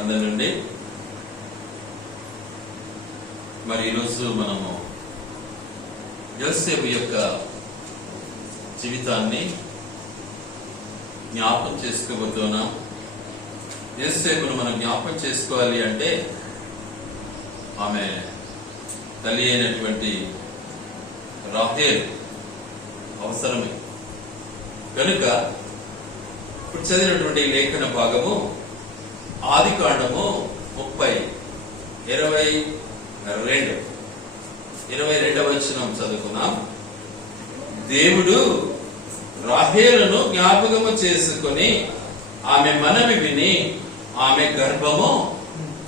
గ్రంథం నుండి మరి ఈరోజు మనము యోసేపు యొక్క జీవితాన్ని జ్ఞాపకం చేసుకోబోతున్నాం. యోసేపును మనం జ్ఞాపకం చేసుకోవాలి అంటే ఆమె తల్లి అయినటువంటి రాహేల్ అవసరమే. కనుక ఇప్పుడు చదివినటువంటి లేఖన భాగము ఆదికాండము 22వ వచనం చదువుకున్నాం. దేవుడు రాహేలును జ్ఞాపకము చేసుకుని ఆమె మనవి విని ఆమె గర్భము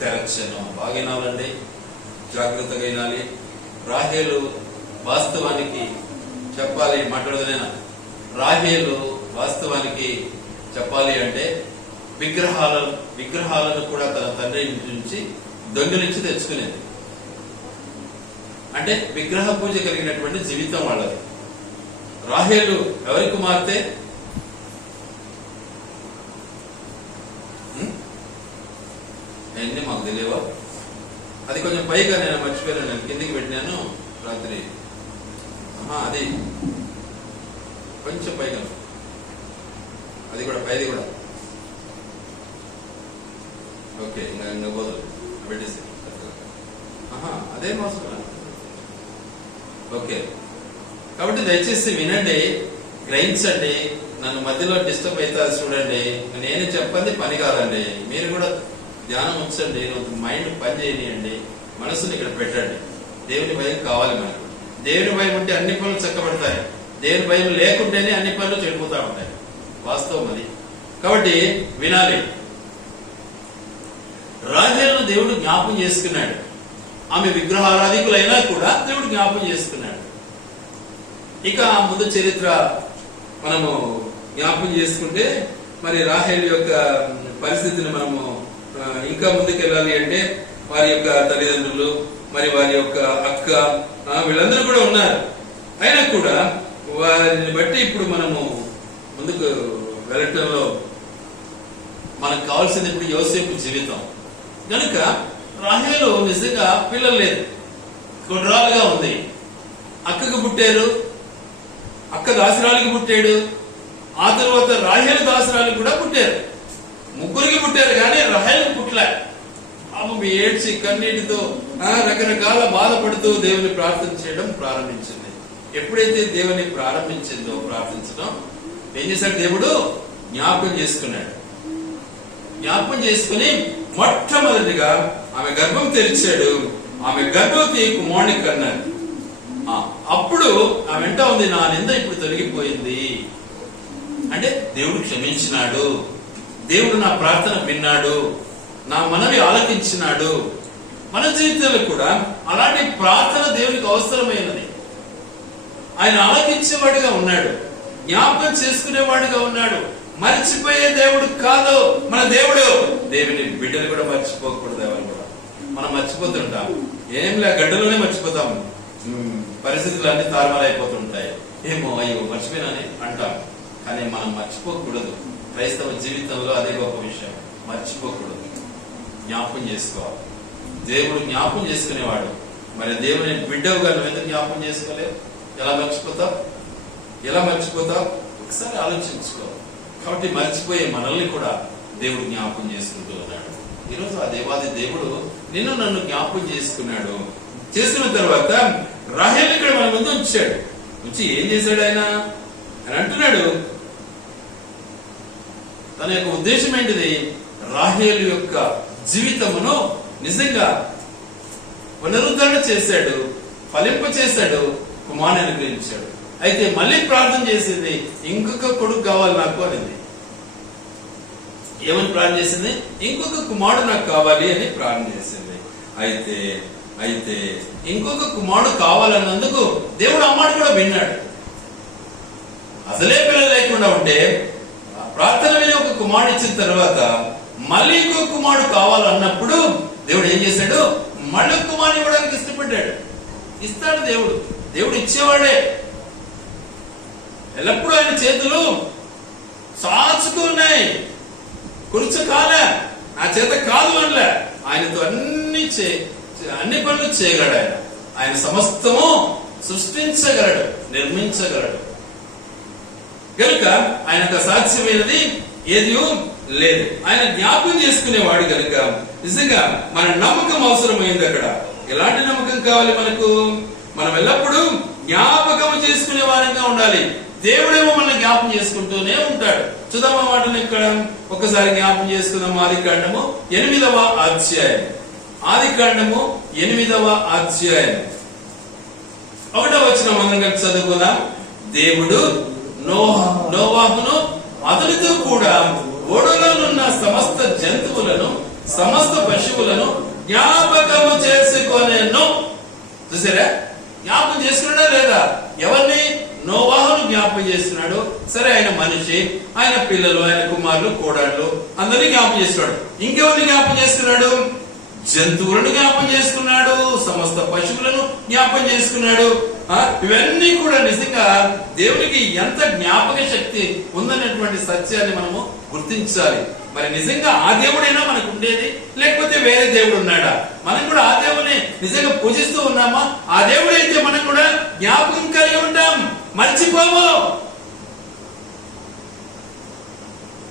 తెరచెను. బాగా వినాలండి, జాగ్రత్తగా వినాలి. రాహేలు వాస్తవానికి చెప్పాలి, మాట్లాడదనేనా? రాహేలు వాస్తవానికి చెప్పాలి అంటే విగ్రహాలను కూడా తన తండ్రి నుంచి దొంగిలించి తెచ్చుకునేది. అంటే విగ్రహ పూజ కలిగినటువంటి జీవితం వాళ్ళది. రాహేలు ఎవరి కుమార్తె? అన్నీ మాకు తెలియవా? అది కొంచెం పైగా నేను మర్చిపోయాను, నేను కిందికి పెట్టినాను రాత్రి. అది కొంచెం పైగా, అది కూడా పైది కూడా. ఓకే, ఇంకా పోదు పెట్టేసి. అదే మోసం. ఓకే, కాబట్టి దయచేసి వినండి, గ్రహించండి. నన్ను మధ్యలో డిస్టర్బ్ అవుతారు చూడండి. నేను చెప్పండి పని కాదండి. మీరు కూడా ధ్యానం ఉంచండి, మైండ్ పని చేయనియండి, మనసుని ఇక్కడ పెట్టండి. దేవుని భయం కావాలి మనకు. దేవుని భయం ఉంటే అన్ని పనులు చక్కబడతాయి. దేవుని భయం లేకుంటేనే అన్ని పనులు చెడిపోతా ఉంటాయి. వాస్తవం అది. కాబట్టి వినాలి. రాహేలును దేవుడు జ్ఞాపం చేసుకున్నాడు. ఆమె విగ్రహారాధికులైనా కూడా దేవుడు జ్ఞాపం చేసుకున్నాడు. ఇక ముందు చరిత్ర మనము జ్ఞాపం చేసుకుంటే మరి రాహేలు యొక్క పరిస్థితిని మనము ఇంకా ముందుకెళ్ళాలి అంటే వారి యొక్క తల్లిదండ్రులు, మరి వారి యొక్క అక్క, వీళ్ళందరూ కూడా ఉన్నారు. అయినా కూడా వారిని బట్టి ఇప్పుడు మనము ముందుకు వెళ్ళటంలో మనకు కావాల్సింది ఇప్పుడు యోసేపు జీవితం. కనుక రాహేలు నిజంగా పిల్లలు లేదు, కుర్రాలుగా ఉంది. అక్కకు పుట్టారు, అక్క దాసరాలికి పుట్టాడు. ఆ తర్వాత రాహేలు దాసరాలికి కూడా పుట్టారు. ముగ్గురికి పుట్టారు కానీ రాహేలుకి పుట్టలే. ఆమె ఏడ్చి కన్నీటితో రకరకాల బాధపడుతూ దేవుని ప్రార్థన చేయడం ప్రారంభించింది. ఎప్పుడైతే దేవుని ప్రారంభించిందో ప్రార్థించడం, ఏం చేశాడు? దేవుడు జ్ఞాపకం చేసుకున్నాడు. జ్ఞాపకం చేసుకుని మొట్టమొదటిగా ఆమె గర్భం తెరిచాడు. ఆమె గర్భవతి కుమారుని కన్నాడు. అప్పుడు ఆమె వెంట ఉంది, నా నింద ఇప్పుడు తొలగిపోయింది అంటే దేవుడు క్షమించినాడు, దేవుడు నా ప్రార్థన విన్నాడు, నా మనవి ఆలకించినాడు. మన జీవితంలో కూడా అలాంటి ప్రార్థన దేవునికి అవసరమైనది. ఆయన ఆలకించేవాడిగా ఉన్నాడు, జ్ఞాపకం చేసుకునేవాడిగా ఉన్నాడు. మర్చిపోయే దేవుడు కాదు మన దేవుడు. దేవుని బిడ్డలు కూడా మర్చిపోకూడదు. ఎవరు కూడా మనం మర్చిపోతుంటాం. ఏం లే, గడ్డలోనే మర్చిపోతాం. పరిస్థితులు అన్ని తారుమారైపోతుంటాయి. ఏమో అయ్యో మర్చిపోయినాని అంటాం. కానీ మనం మర్చిపోకూడదు. క్రైస్తవ జీవితంలో అదే గొప్ప విషయం. మర్చిపోకూడదు, జ్ఞాపకం చేసుకోవాలి. దేవుడు జ్ఞాపకం చేసుకునేవాడు. మరి దేవుని బిడ్డవుగా నువ్వు ఎందుకు జ్ఞాపకం చేసుకోలేవు? ఎలా మర్చిపోతావు? ఒకసారి ఆలోచించుకో. కాబట్టి మర్చిపోయే మనల్ని కూడా దేవుడు జ్ఞాపకం చేసుకుంటూ ఉన్నాడు. ఈరోజు ఆ దేవాది దేవుడు నన్ను జ్ఞాపకం చేసుకున్నాడు. చేసుకున్న తర్వాత రాహేలు ఇక్కడ మన ముందు ఉంచాడు. ఉంచి ఏం చేశాడు ఆయన అని అంటున్నాడు. తన యొక్క ఉద్దేశం ఏంటిది? రాహేలు యొక్క జీవితమును నిజంగా పునరుద్ధరణ చేశాడు, ఫలింప చేశాడు, కుమారుని అనుగ్రహించాడు. అయితే మళ్ళీ ప్రార్థన చేసింది, ఇంకొక కొడుకు కావాలి నాకు అనేది. ఏమని ప్రార్థన చేసింది? ఇంకొక కుమారుడు నాకు కావాలి అని ప్రార్థన చేసింది. అయితే ఇంకొక కుమారుడు కావాలన్నందుకు దేవుడు అమ్మాడు కూడా విన్నాడు. అసలే పిల్లలు లేకుండా ఉంటే ప్రార్థన విని ఒక కుమారుడు ఇచ్చిన తర్వాత మళ్ళీ ఇంకొక కుమారుడు కావాలన్నప్పుడు దేవుడు ఏం చేశాడు? మళ్ళీ కుమారుడు ఇవ్వడానికి ఇష్టపడ్డాడు. ఇస్తాడు దేవుడు. దేవుడు ఇచ్చేవాడే. ఎల్లప్పుడూ ఆయన చేతులు చాచుకున్నాయి. కుర్చ కాలే, నా చేత కాదు అని ఆయనతో అన్ని పనులు చేయగలడు. ఆయన సమస్తము సృష్టించగలడు, నిర్మించగలడు. కనుక ఆయనకు అసాధ్యమైనది ఏది లేదు. ఆయన జ్ఞాపకం చేసుకునేవాడు కనుక నిజంగా మన నమ్మకం అవసరమైంది. అక్కడ ఎలాంటి నమ్మకం కావాలి మనకు? మనం ఎల్లప్పుడూ జ్ఞాపకం చేసుకునే వారంగా ఉండాలి. దేవుడేమో మనం జ్ఞాపకం చేసుకుంటూనే ఉంటాడు. చూద్దాం ఆ మాటను ఇక్కడ ఒకసారి జ్ఞాపకం చేసుకుందాం. ఆదికాండము 8వ అధ్యాయం. ఆదికాండము 8వ అధ్యాయం 1వ వచనం మనం చదువుకుందాం. దేవుడు నోవాహును అతనితో కూడా ఓడలోనున్న సమస్త జంతువులను సమస్త పశువులను జ్ఞాపకము చేసుకొనెను. చూసారా? జ్ఞాపకం చేసుకున్నాడా లేదా? ఎవరిని? నోవాహును జ్ఞాపకం చేస్తున్నాడు. సరే, ఆయన మనిషి, ఆయన పిల్లలు, ఆయన కుమారులు, కోడళ్ళు అందరినీ జ్ఞాపకం చేస్తున్నాడు. ఇంకెవరిని జ్ఞాపకం చేసుకున్నాడు? జంతువులను జ్ఞాపకం చేసుకున్నాడు, సమస్త పశువులను జ్ఞాపకం చేసుకున్నాడు. ఇవన్నీ కూడా నిజంగా దేవునికి ఎంత జ్ఞాపక శక్తి ఉందనేటువంటి సత్యాన్ని మనము గుర్తించాలి. మరి నిజంగా ఆ దేవుడైనా మనకు ఉండేది, లేకపోతే వేరే దేవుడు ఉన్నాడా? మనం కూడా ఆ దేవుని నిజంగా పూజిస్తూ ఉన్నామా? ఆ దేవుడైతే మనం కూడా జ్ఞాపకం కలిగి ఉంటాం, మర్చిపోము.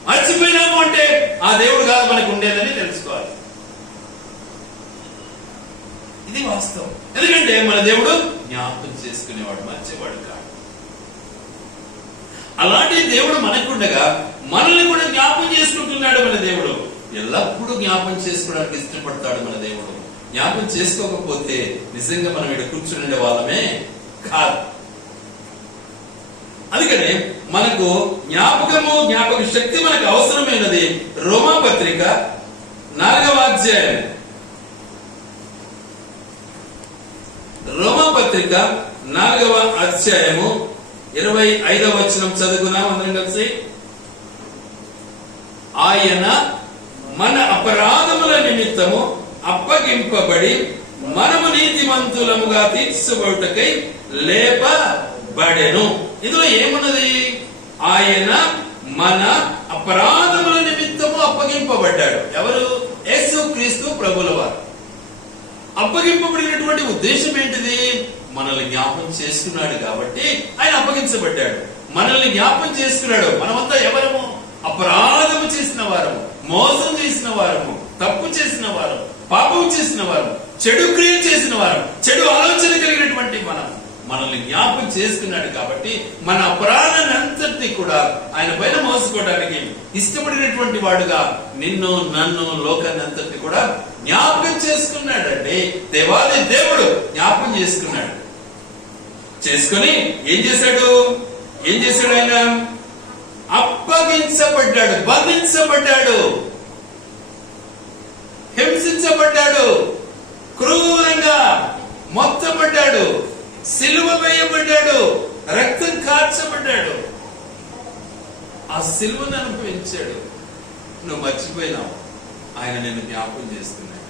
మర్చిపోయినాము అంటే ఆ దేవుడు కాదు మనకు ఉండేదని తెలుసుకోవాలి. ఇది వాస్తవం. ఎందుకంటే మన దేవుడు జ్ఞాపకం చేసుకునేవాడు, మర్చేవాడు కాదు. అలాంటి దేవుడు మనకుండగా మనల్ని కూడా జ్ఞాపకం చేసుకుంటున్నాడు. మన దేవుడు ఎల్లప్పుడూ జ్ఞాపకం చేసుకోవడానికి ఇష్టపడతాడు. మన దేవుడు జ్ఞాపకం చేసుకోకపోతే నిజంగా మనం ఇక్కడ కూర్చుని వాళ్ళమే కాదు. అందుకనే మనకు జ్ఞాపక శక్తి మనకు అవసరమైనది. రోమాపత్రిక 4వ అధ్యాయం. రోమాపత్రిక 4వ అధ్యాయము 25వ వచనం చదువుకున్నాం అందరం కలిసి. ఆయన మన అపరాధముల నిమిత్తము అప్పగింపబడి మనము నీతిమంతులముగా తీర్చబడుటకై లేపబడెను. ఇందులో ఏమున్నది? ఆయన మన అపరాధముల నిమిత్తము అప్పగింపబడ్డాడు. ఎవరు? యేసుక్రీస్తు ప్రభుల వారు. అప్పగింపబడినటువంటి ఉద్దేశం ఏంటిది? మనల్ని జ్ఞాపకం చేసుకున్నాడు కాబట్టి ఆయన అప్పగించబడ్డాడు. మనల్ని జ్ఞాపకం చేసుకున్నాడు. మనమంతా ఎవరము? అపరాధము చేసిన వారము, మోసం చేసిన వారము, తప్పు చేసిన వారము, పాపం చేసిన వారము, చెడు క్రియ చేసిన వారము, చెడు ఆలోచన కలిగినటువంటి మనల్ని జ్ఞాపకం చేసుకున్నాడు కాబట్టి మన అపరాధాన్ని అంతటినీ కూడా ఆయన పైన మోసుకోవడానికి ఇష్టపడినటువంటి వాడుగా నిన్ను, నన్ను, లోకాన్ని అంతటినీ కూడా జ్ఞాపకం చేసుకున్నాడండి. దేవాది దేవుడు జ్ఞాపకం చేసుకున్నాడు. చేసుకుని ఏం చేశాడు? ఆయన అప్పగించబడ్డాడు, బంధించబడ్డాడు, హింసించబడ్డాడు, క్రూరంగా మొత్తబడ్డాడు, సిలువ వేయబడ్డాడు, రక్తం కార్చబడ్డాడు. ఆ సిలువను అనుభవించాడు. నువ్వు మర్చిపోయినావు, ఆయన నిన్ను జ్ఞాపకం చేసుకున్నాడు.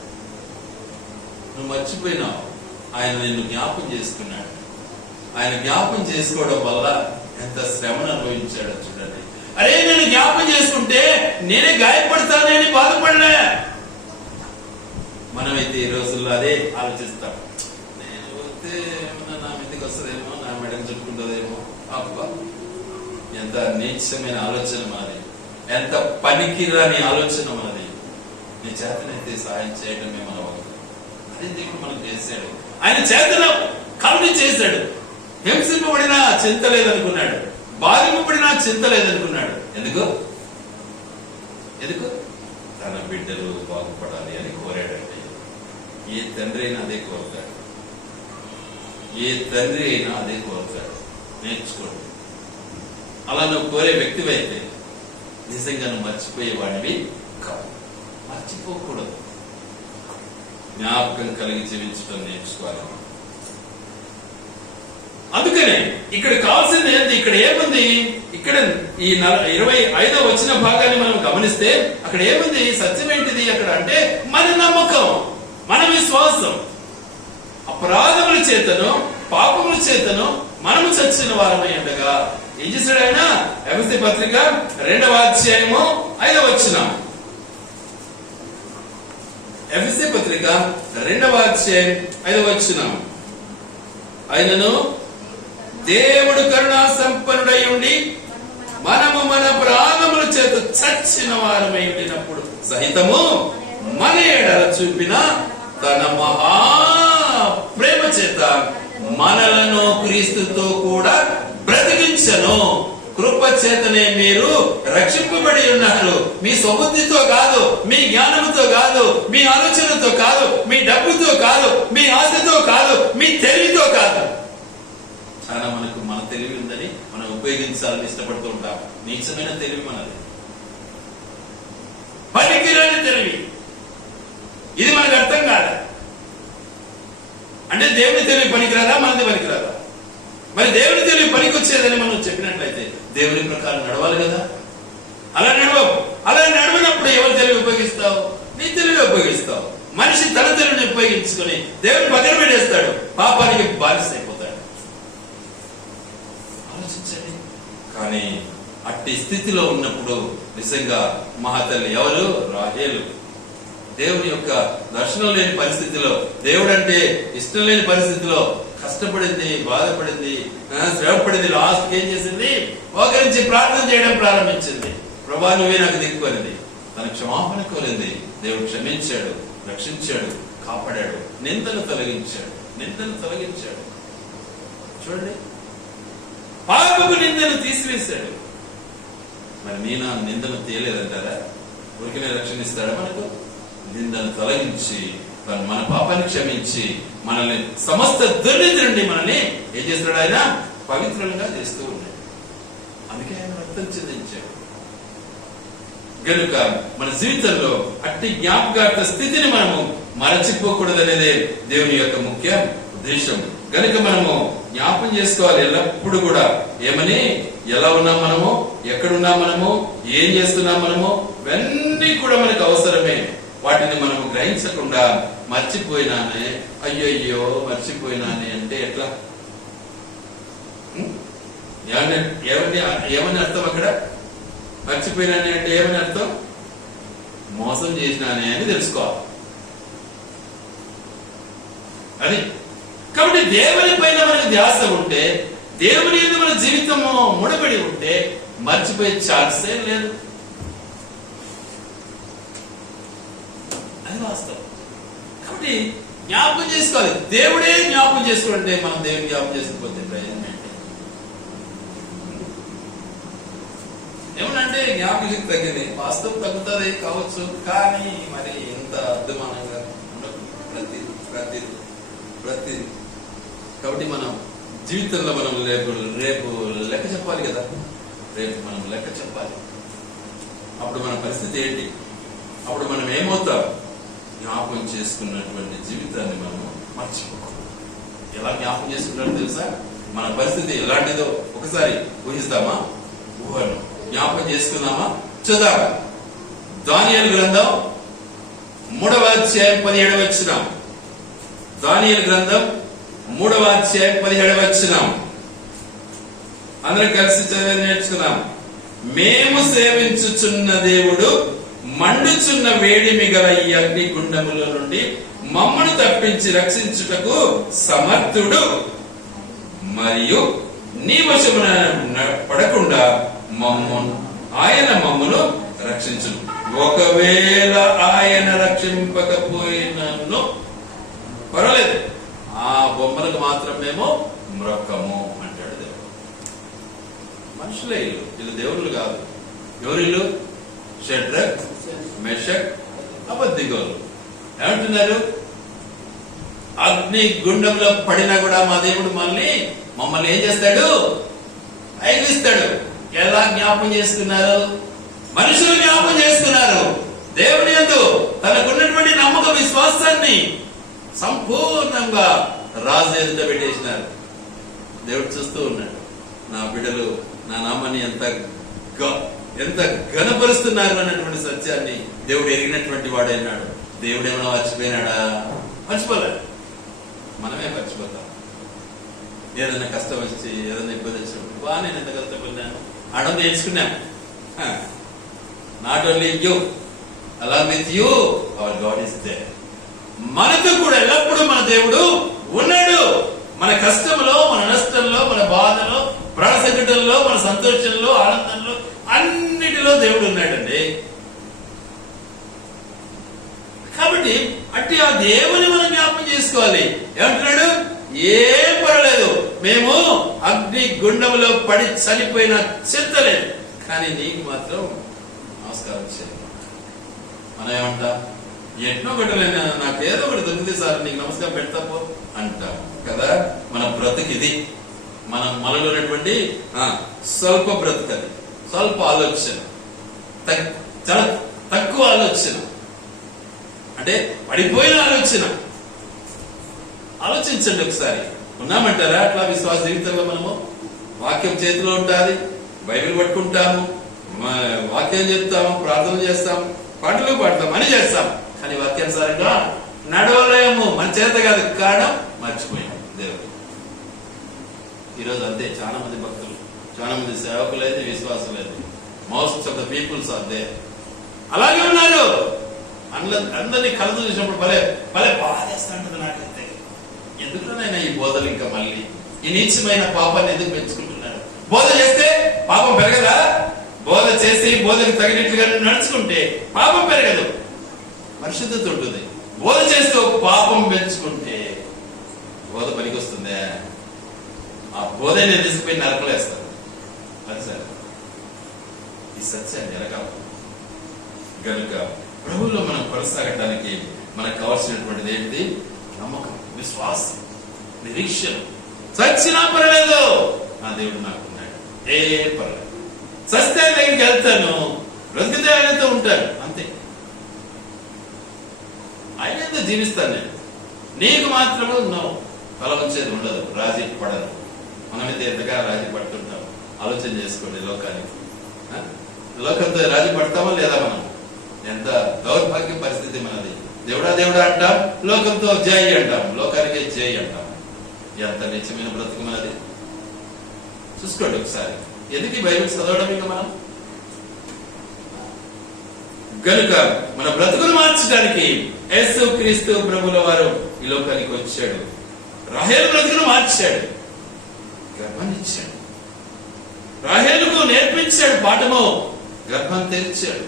నువ్వు మర్చిపోయినావు, ఆయన నిన్ను జ్ఞాపకం చేసుకున్నాడు. ఆయన జ్ఞాపకం చేసుకోవడం వల్ల ఎంత శ్రమను అనుభవించాడో చూడండి. అరే, నేను జ్ఞాపకం చేసుకుంటే నేనే గాయపడతానని బాధపడలే. మనమైతే ఈ రోజుల్లో అదే ఆలోచిస్తాం. నేను వస్తే నా మీదకి వస్తుందేమో, నా మెడకు చుట్టుకుంటుందేమో. అబ్బా, ఎంత నీచమైన ఆలోచన మనది, ఎంత పనికిరాని ఆలోచన మనది. నీ చేతనైతే సాయం చేయడమే మన వంతు. అదే దేవుడు మనకు చేశాడు. ఆయన చేతను కలుని చేశాడు. హింసింపబడినా చింత లేదనుకున్నాడు, బాధింపబడినా చింత లేదనుకున్నాడు. ఎందుకు? తన బిడ్డలు బాగుపడాలి అని కోరాడండి. ఏ తండ్రి అయినా అదే కోరుతాడు. నేర్చుకోండి. అలా నువ్వు కోరే వ్యక్తివైతే నిజంగా నువ్వు మర్చిపోయేవాడివి కాదు. మర్చిపోకూడదు. జ్ఞాపకం కలిగి జీవించడం నేర్చుకోవాలి. అందుకనే ఇక్కడ కావాల్సింది ఏంటి? ఇక్కడ ఏముంది? ఇక్కడ ఈ 25వ వచన భాగాన్ని మనం గమనిస్తే అక్కడ ఏముంది? సత్యం ఏంటిది అక్కడ అంటే మన నమ్మకం, మన విశ్వాసం. అపరాధముల చేతను, పాపముల చేతను మనము చచ్చిన వారమై ఉండగా ఏం చేశాడు ఆయన? ఎఫెసీ పత్రిక 2వ అధ్యాయము 5వ వచనం. ఎఫెసీ పత్రిక 2వ అధ్యాయం 5వ వచనం. ఆయనను దేవుడు కరుణా సంపన్నుడై ఉండి మనము మన ప్రాణముల చేత చచ్చిన వారమై ఉండినప్పుడు సహితము మన ఎడల చూపిన తన మహా ప్రేమ చేత మనలను క్రీస్తుతో కూడా బ్రతికించెను. కృప చేతనే మీరు రక్షింపబడి ఉన్నారు. మీ స్వబుద్ధితో కాదు, మీ జ్ఞానముతో కాదు, మీ ఆలోచనతో కాదు, మీ డబ్బుతో కాదు, మీ ఆశతో కాదు, మీ తెలివితో కాదు. చాలా మనకు మన తెలివి ఉందని మనం ఉపయోగించాలని ఇష్టపడుతూ ఉంటాం. నీచమైన తెలివి మనది, పనికిరాని తెలివి. ఇది మనకు అర్థం కాదు. అంటే దేవుని తెలివి పనికిరాదా, మనది పనికిరాదా? మరి దేవుని తెలివి పనికొచ్చేదని మనం చెప్పినట్లయితే దేవుని ప్రకారం నడవాలి కదా. అలా నడవవు. అలా నడవనప్పుడు ఎవరి తెలివి ఉపయోగిస్తావు? నీ తెలివి ఉపయోగిస్తావు. మనిషి తన తెలివిని ఉపయోగించుకొని దేవుని పక్కన పెట్టేస్తాడు, పాపానికి బానిస అయిపోతాడు. ఆలోచించండి. కానీ అట్టి స్థితిలో ఉన్నప్పుడు నిజంగా మహాతల్లి ఎవరు? రాహేలు. దేవుని యొక్క దర్శనం లేని పరిస్థితిలో, దేవుడు అంటే ఇష్టం లేని పరిస్థితిలో కష్టపడింది, బాధపడింది, శ్రమపడింది. లాస్ట్ ఏం చేసింది? మోకరించి ప్రార్థన చేయడం ప్రారంభించింది. ప్రభా నువ్వే నాకు దిక్కు అనేది. తన క్షమాపణ కోరింది. దేవుడు క్షమించాడు, రక్షించాడు, కాపాడాడు, నిందను తొలగించాడు. చూడండి, పాపపు నిందను తీసివేశాడు. మరి నేను ఆ నిందను తీయలేదంటారా? ఊరికనే రక్షణిస్తాడా? మనకు నిందను తొలగించి మన పాపాన్ని క్షమించి మనల్ని సమస్త దుర్నీతి నుండి మనల్ని ఏం చేస్తున్నాడు? ఆయన పవిత్రంగా చేస్తూ ఉన్నాడు. అందుకే ఆయన రక్తం చెందించాడు. గనుక మన జీవితంలో అట్టి జ్ఞాపకార్థ స్థితిని మనము మరచిపోకూడదనేదే దేవుని యొక్క ముఖ్య ఉద్దేశం. గనుక మనము జ్ఞాపం చేసుకోవాలి ఎల్లప్పుడు కూడా. ఏమని? ఎలా ఉన్నాం మనము, ఎక్కడున్నాం మనము, ఏం చేస్తున్నాం మనము, ఇవన్నీ కూడా మనకు అవసరమే. వాటిని మనము గ్రహించకుండా మర్చిపోయినానే, అయ్యయ్యో మర్చిపోయినానే అంటే ఎట్లా? ఏమని అర్థం అక్కడ? మర్చిపోయినానే అంటే ఏమని అర్థం? మోసం చేసినానే అని తెలుసుకోవాలి. అది కాబట్టి దేవుని పైన మనకు ధ్యాస ఉంటే, దేవుని మీద మన జీవితము ముడిపడి ఉంటే మర్చిపోయే ఛాన్సే లేదు. అది వాస్తవం. కాబట్టి జ్ఞాపకం చేసుకోవాలి. దేవుడే జ్ఞాపకం చేసుకుంటే మనం దేవుని జ్ఞాపకం చేసుకోకపోతే ప్రయోజనం ఏంటి? ఏమనంటే జ్ఞాపకం శక్తి తగ్గింది. వాస్తవం తగ్గుతుంది కావచ్చు, కానీ మరి ఎంత అద్భుతమానంగా ప్రతి కాబట్టి మనం జీవితంలో మనం రేపు లెక్క చెప్పాలి కదా. రేపు మనం లెక్క చెప్పాలి. అప్పుడు మన పరిస్థితి ఏంటి? అప్పుడు మనం ఏమవుతాం? జ్ఞాపకం చేసుకున్నటువంటి జీవితాన్ని మనం మర్చిపోకూడదు. ఎలా జ్ఞాపకం చేసుకుంటారో తెలుసా? మన పరిస్థితి ఎలాంటిదో ఒకసారి ఊహిస్తామా? ఊహను జ్ఞాపకం చేసుకున్నామా? చూద్దాం. దానియేలు గ్రంథం 3వ అధ్యాయం 17వ వచనం. దానియేలు గ్రంథం 3వ అధ్యాయం 17వ వచనం. అందరం కలిసి చదివి నేర్చుకున్నాం. మేము సేవించుచున్న దేవుడు మండుచున్న వేడిమి గల ఈ అగ్ని గుండముల నుండి మమ్మను తప్పించి రక్షించుటకు సమర్థుడు, మరియు నీ వశమున పడకుండా ఆయన మమ్మను రక్షించును. ఒకవేళ ఆయన రక్షింపకపోయినను పర్వాలేదు, ఆ బొమ్మలకు మాత్రం మేము మ్రొక్కము అంటాడు దేవుడు. మనుషులే వీళ్ళు దేవుళ్ళు కాదు. ఎవరిల్లు? షడ్రక్, మెషక్, అబద్ధిగోలు. ఏమంటున్నారు? అగ్ని గుండంలో పడినా కూడా మా దేవుడు మమ్మల్ని ఏం చేస్తాడు? ఐగిస్తాడు. ఎలా జ్ఞాపం చేసుకున్నారు? మనుషులు జ్ఞాపం చేసుకున్నారు. దేవుడి యందు తనకున్నటువంటి నమ్మక విశ్వాసాన్ని సంపూర్ణంగా రాజు ఎదుట పెట్టేసినారు. దేవుడు చూస్తూ ఉన్నాడు. నా బిడ్డలు నా నామాన్ని ఎంత ఘనపరుస్తున్నారు అన్నటువంటి సత్యాన్ని దేవుడు ఎరిగినటువంటి వాడైనాడు. దేవుడు ఏమైనా మర్చిపోయినాడా? మర్చిపోలేదు. మనమే మర్చిపోతాం. ఏదైనా కష్టం వచ్చి, ఏదైనా ఇబ్బంది వచ్చినప్పుడు నేను ఎంత కష్టపడినాను ఆడడం నేర్చుకున్నాను. Not only you, along with you our God is there. మనతో కూడా ఎల్లప్పుడూ మన దేవుడు ఉన్నాడు. మన కష్టంలో, మన నష్టంలో, మన బాధలో, ప్రాణ సంకటంలో, మన సంతోషంలో, ఆనందంలో, అన్నిటిలో దేవుడు ఉన్నాడండి. కాబట్టి అట్టి ఆ దేవుని మనం జ్ఞాపకం చేసుకోవాలి. ఏమంటున్నాడు? ఏం పర్వాలేదు, మేము అగ్ని గుండంలో పడి చనిపోయినా చింతలేదు, కానీ నీకు మాత్రం నమస్కారం చేయాలి. మనం ఏమంటా? ఎన్నో గడలేనా, నాకు ఏదో ఒకటి దొరికితే సార్ నీకు నమస్కారం పెడతాపో అంటాం కదా. మన బ్రతుకు ఇది. మనలో ఉన్నటువంటి స్వల్ప బ్రతుకు, అది స్వల్ప ఆలోచన, చాలా తక్కువ ఆలోచన, అంటే పడిపోయిన ఆలోచన. ఆలోచించండి ఒకసారి. ఉన్నామంటారా అట్లా విశ్వాస జీవితంలో? మనము వాక్యం చేతిలో ఉంటుంది, బైబిల్ పట్టుకుంటాము, వాక్యం చెప్తాము, ప్రార్థన చేస్తాము, పాటలు పాడతాం, అని చేస్తాం, కానీ వాక్యానుసారంగా నడవలేము. మన చేత కాదు, కారణం మర్చిపోయాం దేవుడు. ఈరోజు అంతే, చాలా మంది భక్తులు, చాలా మంది సేవకులు అయితే విశ్వాసం లేదు. Most of the peoples are there. అలాగే ఉన్నారు. అందరినీ కలదు చూసినప్పుడు భలే భలే బాధేస్తా ఉంటుంది నాకైతే. ఎందుకునైనా ఈ బోధలు ఇంకా మళ్ళీ ఈ నీచమైన పాపాన్ని ఎందుకు పెంచుకుంటున్నారు? బోధ చేస్తే పాపం పెరగదా? బోధ చేసి బోధకు తగినట్లుగా నడుచుకుంటే పాపం పెరగదు, పరిశుద్ధత ఉంటుంది. బోధ చేస్తూ పాపం పెంచుకుంటే బోధ పనికి వస్తుందే? ఆ బోధ నేను తీసుకుపోయి నరకలేస్తాను. అది సరే, ఈ సత్యాన్ని ఎలాగా గనుక ప్రభువులో మనం కొనసాగడానికి మనకు కావాల్సినటువంటిది ఏంటి? నమ్మకం, విశ్వాసం, నిరీక్షణ. సచ్చినా పర్లేదు, నా దేవుడు నాకున్నాడు, ఏ పర్లేదు. సత్య దగ్గరికి వెళ్తాను, బ్రతికితే ఆయనతో ఉంటాను, అంతే. ఆయనతో జీవిస్తాను నేను. నీకు మాత్రము తల వచ్చేది ఉండదు, రాజీ పడదు. మనమైతే ఎంతగా రాజీ పడుతుంటాం? ఆలోచన చేసుకోండి. లోకంతో రాజీ పడతామా లేదా? మనం ఎంత దౌర్భాగ్య పరిస్థితి మనది. దేవుడా దేవుడా అంటాం, లోకంతో జై అంటాం, లోకానికి జై అంటాం. ఎంత నిత్యమైన బ్రతుకు మనది. చూసుకోండి ఒకసారి. ఎందుకు ఈ బైబిల్ చదవడం? ఇంకా మనం గనుక మన బ్రతుకును మార్చడానికి యేసు క్రీస్తు ప్రభుల వారు ఈ లోకానికి వచ్చాడు. రాహేలు బ్రతుకును మార్చాడు, గర్భాన్నిచ్చాడు. రాహేలుకు నేర్పించాడు పాఠము, గర్భం తెరిచాడు.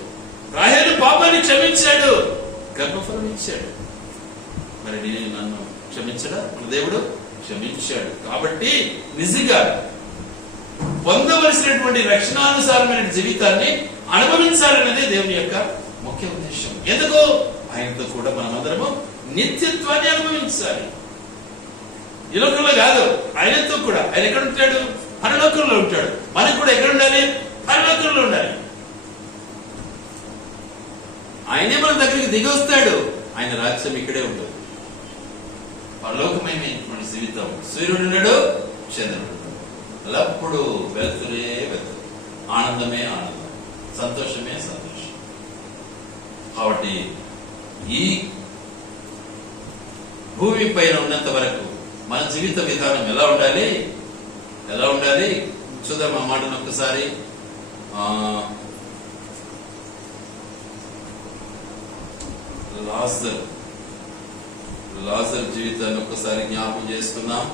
రాహేలు పాపాన్ని క్షమించాడు, గర్భఫలం ఇచ్చాడు. మరి నేను నన్ను క్షమించడా? మన దేవుడు క్షమించాడు. కాబట్టి నిజంగా పొందవలసినటువంటి రక్షణానుసారమైన జీవితాన్ని అనుభవించాలన్నదే దేవుని యొక్క ముఖ్య ఉద్దేశం. ఎందుకు? ఆయనతో కూడా మనమందరము నిత్యత్వాన్ని అనుభవించాలి. ఈ లోకంలో కాదు, ఆయనతో కూడా. ఆయన ఎక్కడ ఉంటాడు? పరలోకంలో ఉంటాడు. మనకు కూడా ఎక్కడ ఉండాలి? పరలోకంలో ఉండాలి. ఆయనే మన దగ్గరికి దిగి వస్తాడు. ఆయన రాజ్యం ఇక్కడే ఉంటుంది. పరలోకమైనటువంటి జీవితం. సూర్యుడు ఉన్నాడు, చంద్రుడు, ఎల్లప్పుడు వెలుతురే వెలుతురు, ఆనందమే ఆనందం, సంతోషమే సంతోషం. కాబట్టి ఈ భూమి పైన ఉన్నంత వరకు మన జీవిత విధానం ఎలా ఉండాలి? ఎలా ఉండాలి చూద్దాం. ఆ మాటను ఒక్కసారి లాజర్ జీవితాన్ని ఒక్కసారి జ్ఞాపకం చేసుకుందాం.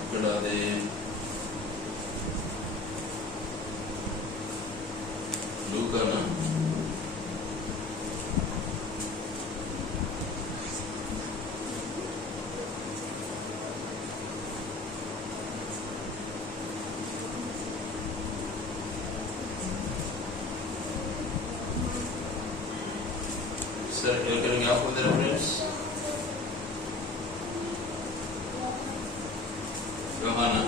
ఇక్కడ అది లూకానా? Sir, you're getting up with the reference? Johanna.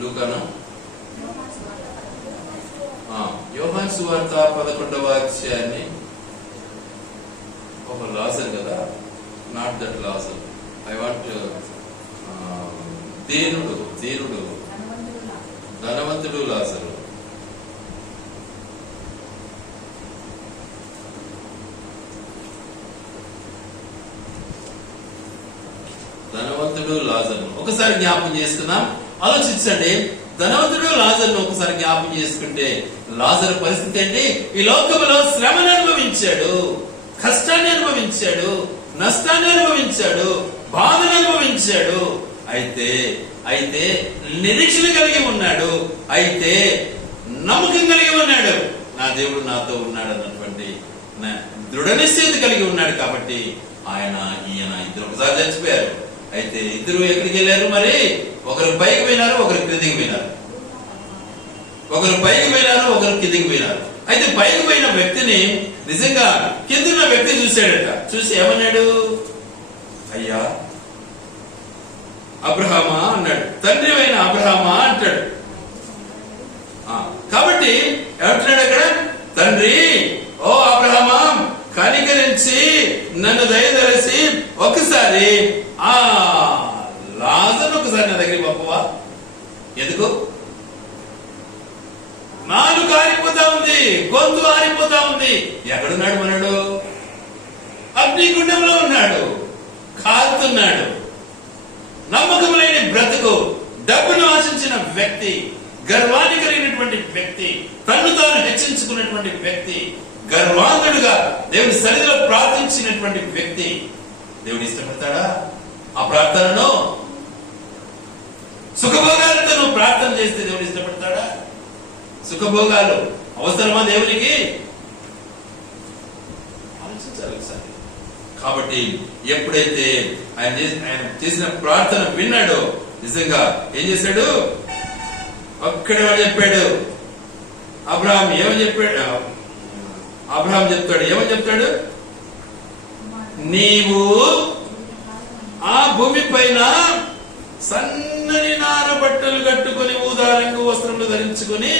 Lucana? యోహాను సువార్త 11వ అధ్యాయాన్ని ఒక లాజర్ కదా, not that Lazar. I want దీనుడు ధనవంతుడు లాజరు. ధనవంతుడు ధనవంతుడు లాజరును ఒకసారి జ్ఞాపం చేసుకుందాం. ఆలోచించండి, ధనవంతుడు లాజరును ఒకసారి జ్ఞాపం చేసుకుంటే లాజరు పరిస్థితి ఏంటి? ఈ లోకంలో శ్రమను అనుభవించాడు, కష్టాన్ని అనుభవించాడు, నష్టాన్ని అనుభవించాడు, బాధను అనుభవించాడు. అయితే నిరీక్షణ కలిగి ఉన్నాడు, అయితే నమ్మకం కలిగి ఉన్నాడు. నా దేవుడు నాతో ఉన్నాడు అన్నటువంటి దృఢ నిశ్చయిత కలిగి ఉన్నాడు. కాబట్టి ఈయన ఇద్దరు ఒకసారి చచ్చిపోయారు. అయితే ఇద్దరు ఎక్కడికి వెళ్ళారు? మరి ఒకరు పైకి పోయినారు, ఒకరు కిందికి పోయినారు. ఒకరు పైకి పోయినారు, ఒకరు కిందికి పోయినారు. అయితే పైకి పోయిన వ్యక్తిని నిజంగా కిందున్న వ్యక్తి చూశాడట. చూసి ఏమన్నాడు? అయ్యా అబ్రహామా అన్నాడు. తండ్రి అయిన అబ్రహామా అంటాడు. కాబట్టి ఏమంటున్నాడు అక్కడ? తండ్రి, ఓ అబ్రహామా, కనికరించి నన్ను దయదలసి ఒకసారి ఆ లాజరును ఒకసారి నా దగ్గరికి పంపవా? ఎందుకు? నాలుగు ఆరిపోతా ఉంది, గొంతు ఆరిపోతా ఉంది. ఎక్కడున్నాడు మనడు? అగ్నిగుండంలో ఉన్నాడు, కాలుతున్నాడు. నమ్మకం లేని బ్రతుకు, డబ్బును ఆశించిన వ్యక్తి, గర్వాన్ని కలిగినటువంటి వ్యక్తి, తన్ను తాను హెచ్చించుకున్నటువంటి వ్యక్తి, గర్వాంధుడుగా దేవుని సన్నిధిలో ప్రార్థించినటువంటి వ్యక్తి దేవుడు ఇష్టపడతాడా? ఆ ప్రార్థనను సుఖభోగాలతో నువ్వు ప్రార్థన చేస్తే దేవుడు ఇష్టపడతాడా? సుఖభోగాలు అవసరమా దేవునికి? ఆలోచించాలి ఒకసారి. కాబట్టి ఎప్పుడైతే ఆయన చేసిన ప్రార్థన విన్నాడో నిజంగా ఏం చేశాడు? అక్కడే చెప్పాడు. అబ్రహాం ఏమని చెప్పాడు? అబ్రహాం చెప్తాడు, ఏమని చెప్తాడు? నీవు ఆ భూమి పైన సన్నని నార బట్టలు కట్టుకుని ఊదా రంగు వస్త్రములు ధరించుకుని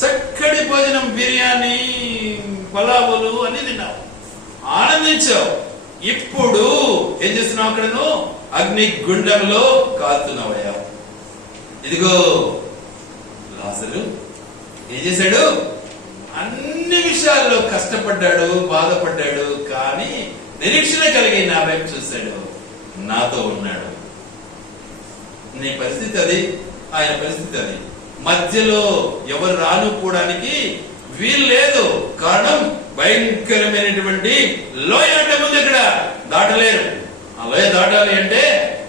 చక్కటి భోజనం, బిర్యానీ, పలావులు అన్ని తిన్నావు, ఆనందించావు. ఇప్పుడు ఏం చేస్తున్నావు? అక్కడను అగ్ని గుండంలో కాలుతున్నావయ్యా. ఇదిగో లాజరు ఏం చేశాడు? అన్ని విషయాల్లో కష్టపడ్డాడు, బాధపడ్డాడు, కానీ నిరీక్షణ కలిగి నా వైపు చూశాడు, నాతో ఉన్నాడు. నీ పరిస్థితి అది, ఆయన పరిస్థితి అది. మధ్యలో ఎవరు రానుకోవడానికి వీలు లేదు. కారణం భయంకరమైనటువంటి లోయ అంటే ముందు ఇక్కడ దాటలేరు. ఆ లోయ దాటాలి అంటే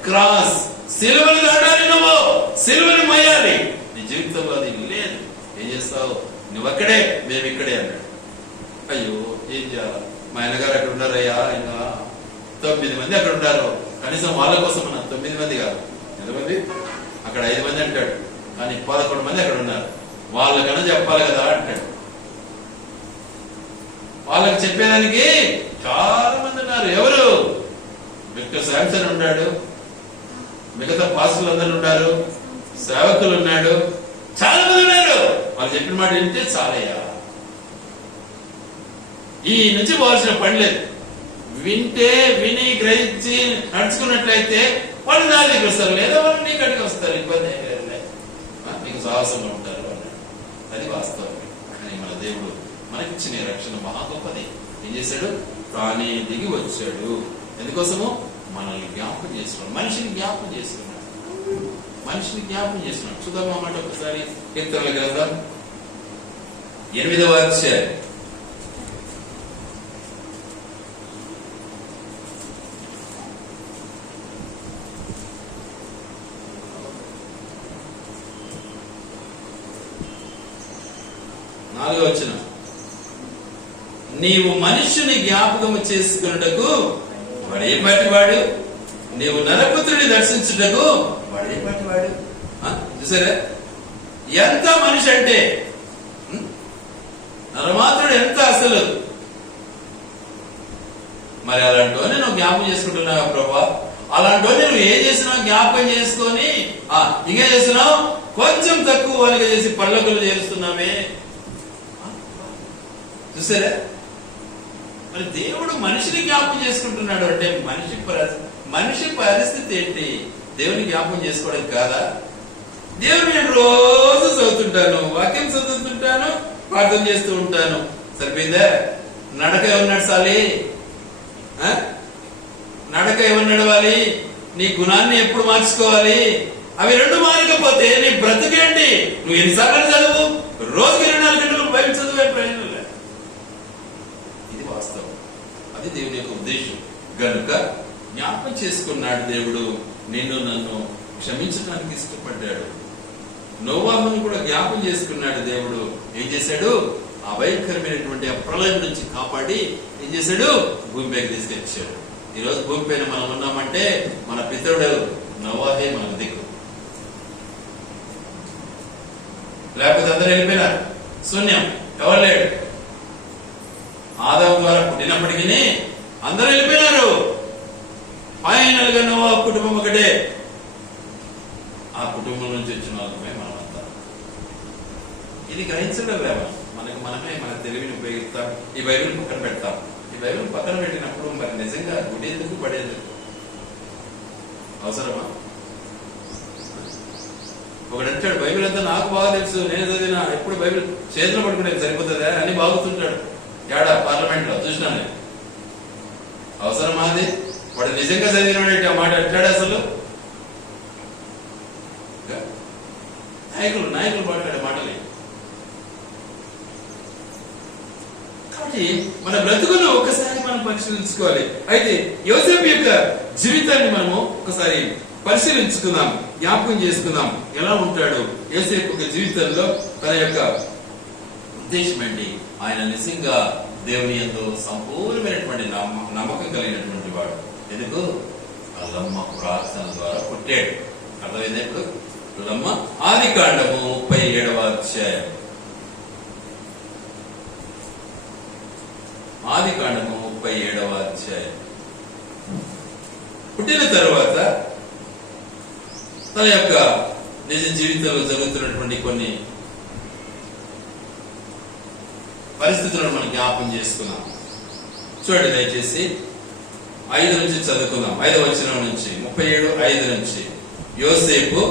క్రాస్, సిలువను దాటాలి. నువ్వు సిలువను మోయాలి. నీ జీవితంలో అది లేదు. ఏం చేస్తావు? నువ్వు అక్కడే, మేము ఇక్కడే అన్నాడు. అయ్యో ఏం చేయాలి? మా ఆయనగారు అక్కడ ఉన్నారయ్యా, ఇంకా 9 మంది అక్కడ ఉన్నారు. కనీసం వాళ్ళ కోసం అన్న 9 మంది కాదు, ఎంతమంది? అక్కడ 5 మంది అంటాడు, కానీ 11 మంది అక్కడ ఉన్నారు. వాళ్ళకన్నా చెప్పాలి కదా అంటాడు. వాళ్ళకి చెప్పేదానికి చాలా మంది ఉన్నారు. ఎవరు? విక్టర్ శాంసన్ ఉన్నాడు, మిగతా పాస్టర్లు అందరూ ఉన్నారు, సేవకులు ఉన్నాడు, చాలా మంది ఉన్నారు. వాళ్ళు చెప్పిన మాట వింటే చాలయ్యా, ఈ నుంచి పోవాల్సిన పని లేదు. వింటే విని గ్రహించి నడుచుకున్నట్లయితే వాళ్ళు నా దగ్గర వస్తారు, లేదా వాళ్ళు నీ కడికి వస్తారు. ఇబ్బంది ఏం లేదు, నీకు సాహసంగా ఉంటారు వాళ్ళు. అది వాస్తవం. కానీ మన దేవుడు మనకిచ్చిన రక్షణ మహా గొప్పది. ఏం చేశాడు? తానే దిగి వచ్చాడు. ఎందుకోసము? మనల్ని జ్ఞాపకం చేసుకున్నాడు, మనిషిని జ్ఞాపకం చేసుకున్నాడు, మనిషిని జ్ఞాపకం చేస్తున్నాడు. చూద్దాం అన్నమాట ఒకసారి కీర్తనల గ్రంథం 8వ అధ్యాయం 4వ వచనం. నీవు మనుష్యుని జ్ఞాపకము చేసుకున్నటకు వాడే పాటివాడు, నీవు నరపుత్రుని దర్శించుటకు వాడే పాటివాడు. చూసారా ఎంత మనిషి అంటే? నరమాత్రుడు ఎంత అసలు. మరి అలాంటి నువ్వు జ్ఞాపకం చేసుకుంటున్నావు ప్రభా. అలాంటి నువ్వు ఏం చేసినావు? జ్ఞాపకం చేసుకొని ఇంకేం చేస్తున్నావు? కొంచెం తక్కువ వాళ్ళగా చేసి పళ్ళకులు చేస్తున్నావే. చూసారా? మరి దేవుడు మనిషిని జ్ఞాపకం చేసుకుంటున్నాడు అంటే మనిషి పరిస్థితి ఏంటి? దేవుని జ్ఞాపకం చేసుకోవడం కాదా? దేవుడు నేను రోజు చదువుతుంటాను, వాక్యం చదువుతుంటాను, ప్రార్థన చేస్తూ ఉంటాను, సరిపోయిందా? నడక ఎవరు నడచాలి? నడక ఎవరు నడవాలి? నీ గుణాన్ని ఎప్పుడు మార్చుకోవాలి? అవి రెండు మారకపోతే నీ బ్రతుకేంటి? నువ్వు ఎన్నిసార్లు చదువు, రోజుకి 24 గంటలు బైబిల్ చదివే ప్రయోజనం లేదు. ఇది వాస్తవం, అది దేవుని యొక్క ఉద్దేశం. గనుక జ్ఞాపకం చేసుకున్నాడు దేవుడు, నిన్ను నన్ను క్షమించడానికి ఇష్టపడ్డాడు. నోవాహును కూడా జ్ఞాపకం చేసుకున్నాడు దేవుడు. ఏం చేశాడు? ఆ భయంకరమైనటువంటి ఆ ప్రళయం నుంచి కాపాడి ఏం చేశాడు? భూమిపైకి తీసుకొచ్చాడు. ఈరోజు భూమి పైన మనం ఉన్నామంటే మన పితరుడు నోవాహే మనకు దిక్కు. లేకపోతే అందరూ వెళ్ళిపోయినారు, శూన్యం, ఎవరు లేడు. ఆదాము ద్వారా పుట్టినప్పటికీ అందరూ వెళ్ళిపోయినారు. ఫైనల్ గా నోవాహు కుటుంబం ఒకటే. ఆ కుటుంబం నుంచి వచ్చిన వాళ్ళమే మనమంతా. ఇది గ్రహించడం లేవా? మనమే మన తెలివిని ఉపయోగిస్తాం. ఈ బైబిల్ పక్కన పెడతాం. ఈ బైబిల్ పక్కన పెట్టినప్పుడు మరి నిజంగా గుడేందుకు పడేందుకు అవసరమా? ఒకడు అంటాడు, బైబిల్ అంతా నాకు బాగా తెలుసు, నేను చదివినా, ఎప్పుడు బైబిల్ చేతిలో పట్టుకునేది సరిపోతుందా అని బాగుతుంటాడు. ఏడా పార్లమెంట్ లో చూసినా నేను. అవసరమా అది? వాడు నిజంగా చదివినాడు ఆ మాట అంటాడు. అసలు నాయకులు మాట్లాడే మాటలే. కాబట్టి మన బ్రతుకును ఒకసారి మనం పరిశీలించుకోవాలి. అయితే యోసేపు యొక్క జీవితాన్ని మనము ఒకసారి పరిశీలించుకుందాం, జ్ఞాపకం చేసుకుందాం. ఎలా ఉంటాడు యోసేపు యొక్క జీవితంలో? తన యొక్క ఉద్దేశం ఏంటి? ఆయన నిజంగా దేవుని యందు సంపూర్ణమైనటువంటి నమ్మకం కలిగినటువంటి వాడు. ఎందుకు? అల్లమ్మ ప్రార్థన ద్వారా పుట్టాడు. అర్థమైంది ఇప్పుడు? అల్లమ్మ ఆదికాండము 37వ అధ్యాయం. ఆదికాండము 37వ అధ్యాయం. పుట్టిన తరువాత తన యొక్క నిజ జీవితంలో జరుగుతున్నటువంటి కొన్ని పరిస్థితులను మనం జ్ఞాపకం చేసుకున్నాం. చూడండి దయచేసి 5 నుంచి చదువుకుందాం. 5వ వచనం నుంచి 37:5 నుంచి. యోసేపు